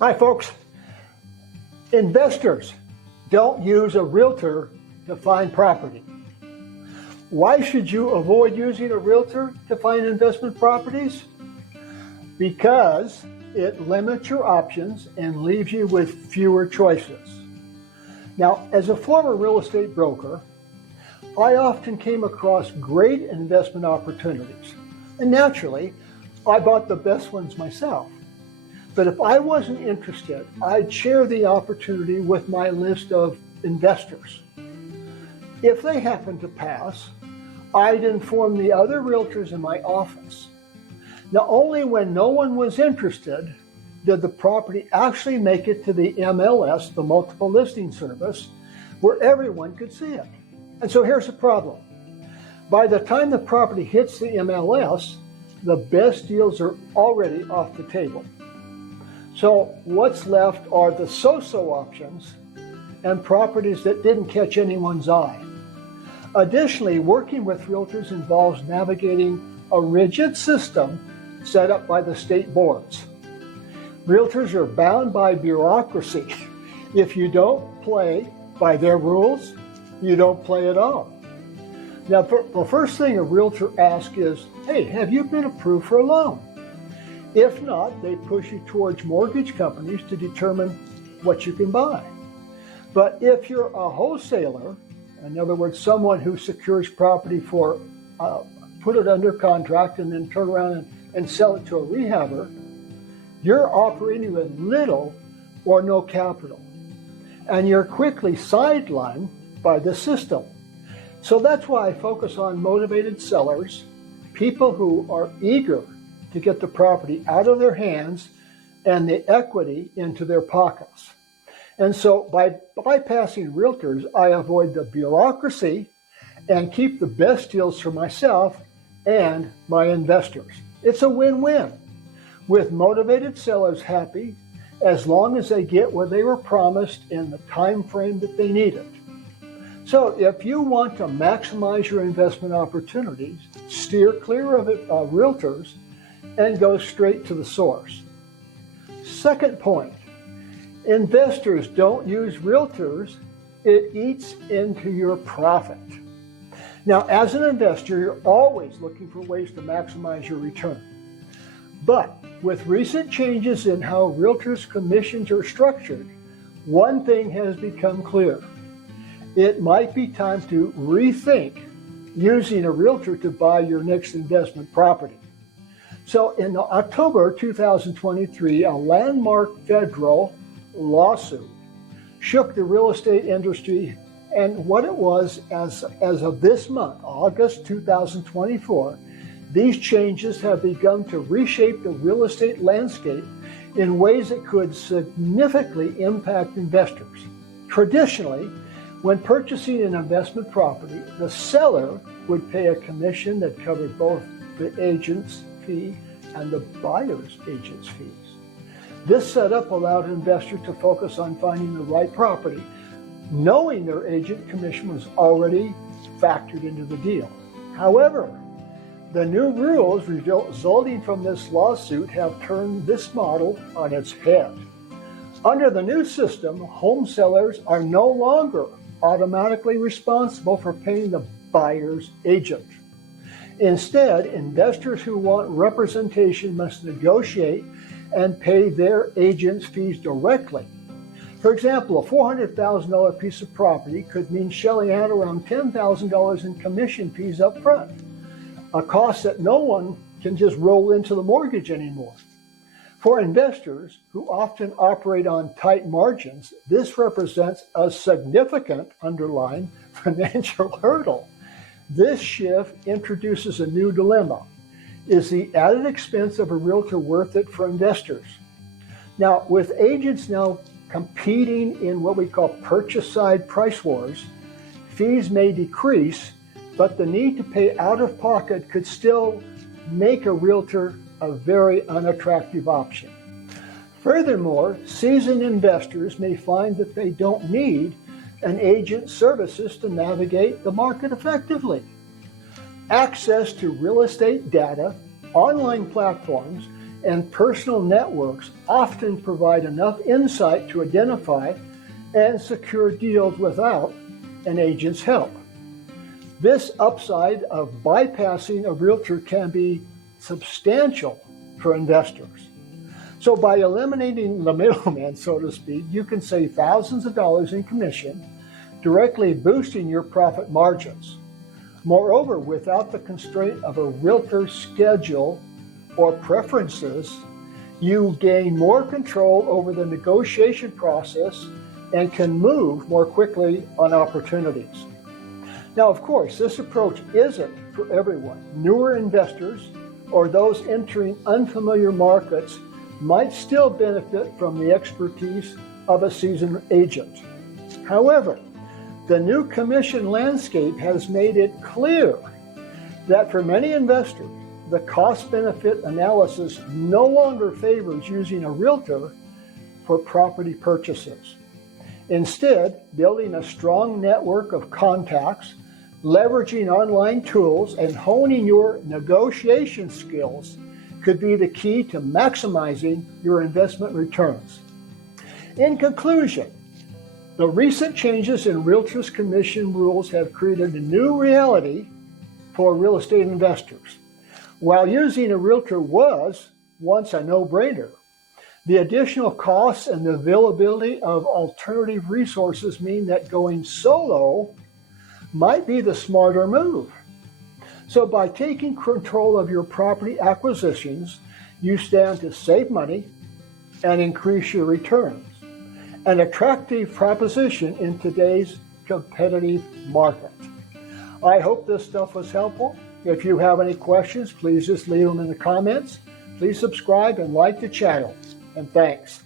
Hi folks. Investors don't use a realtor to find property. Why should you avoid using a realtor to find investment properties? Because it limits your options and leaves you with fewer choices. Now, as a former real estate broker, I often came across great investment opportunities. And naturally, I bought the best ones myself. But if I wasn't interested, I'd share the opportunity with my list of investors. If they happened to pass, I'd inform the other realtors in my office. Now, only when no one was interested did the property actually make it to the MLS, the multiple listing service, where everyone could see it. And so here's the problem. By the time the property hits the MLS, the best deals are already off the table. So what's left are the so-so options and properties that didn't catch anyone's eye. Additionally, working with realtors involves navigating a rigid system set up by the state boards. Realtors are bound by bureaucracy. If you don't play by their rules, you don't play at all. Now, the first thing a realtor asks is, hey, have you been approved for a loan? If not, they push you towards mortgage companies to determine what you can buy. But if you're a wholesaler, in other words, someone who secures property for, put it under contract and then turn around and sell it to a rehabber, you're operating with little or no capital. And you're quickly sidelined by the system. So that's why I focus on motivated sellers, people who are eager to get the property out of their hands and the equity into their pockets. And so by bypassing realtors, I avoid the bureaucracy and keep the best deals for myself and my investors. It's a win-win, with motivated sellers happy as long as they get what they were promised in the time frame that they needed. So if you want to maximize your investment opportunities, steer clear of realtors and go straight to the source. Second point, investors don't use realtors. It eats into your profit. Now, as an investor, you're always looking for ways to maximize your return. But with recent changes in how realtors' commissions are structured, one thing has become clear. It might be time to rethink using a realtor to buy your next investment property. So in October 2023, a landmark federal lawsuit shook the real estate industry, and what it was as of this month, August 2024, these changes have begun to reshape the real estate landscape in ways that could significantly impact investors. Traditionally, when purchasing an investment property, the seller would pay a commission that covered both the agent's fee and the buyer's agent's fees. This setup allowed investors to focus on finding the right property, knowing their agent commission was already factored into the deal. However, the new rules resulting from this lawsuit have turned this model on its head. Under the new system, home sellers are no longer automatically responsible for paying the buyer's agent. Instead, investors who want representation must negotiate and pay their agent's fees directly. For example, a $400,000 piece of property could mean shelling out around $10,000 in commission fees up front, a cost that no one can just roll into the mortgage anymore. For investors who often operate on tight margins, this represents a significant underlying financial hurdle. This shift introduces a new dilemma. Is the added expense of a realtor worth it for investors? Now, with agents now competing in what we call purchase side price wars, fees may decrease, but the need to pay out of pocket could still make a realtor a very unattractive option. Furthermore, seasoned investors may find that they don't need an agent's services to navigate the market effectively. Access to real estate data, online platforms, and personal networks often provide enough insight to identify and secure deals without an agent's help. This upside of bypassing a realtor can be substantial for investors. So by eliminating the middleman, so to speak, you can save thousands of dollars in commission, directly boosting your profit margins. Moreover, without the constraint of a realtor's schedule or preferences, you gain more control over the negotiation process and can move more quickly on opportunities. Now, of course, this approach isn't for everyone. Newer investors or those entering unfamiliar markets might still benefit from the expertise of a seasoned agent. However, the new commission landscape has made it clear that for many investors, the cost-benefit analysis no longer favors using a realtor for property purchases. Instead, building a strong network of contacts, leveraging online tools, and honing your negotiation skills could be the key to maximizing your investment returns. In conclusion, the recent changes in realtors' commission rules have created a new reality for real estate investors. While using a realtor was once a no-brainer, the additional costs and the availability of alternative resources mean that going solo might be the smarter move. So by taking control of your property acquisitions, you stand to save money and increase your returns. An attractive proposition in today's competitive market. I hope this stuff was helpful. If you have any questions, please just leave them in the comments. Please subscribe and like the channel. And thanks.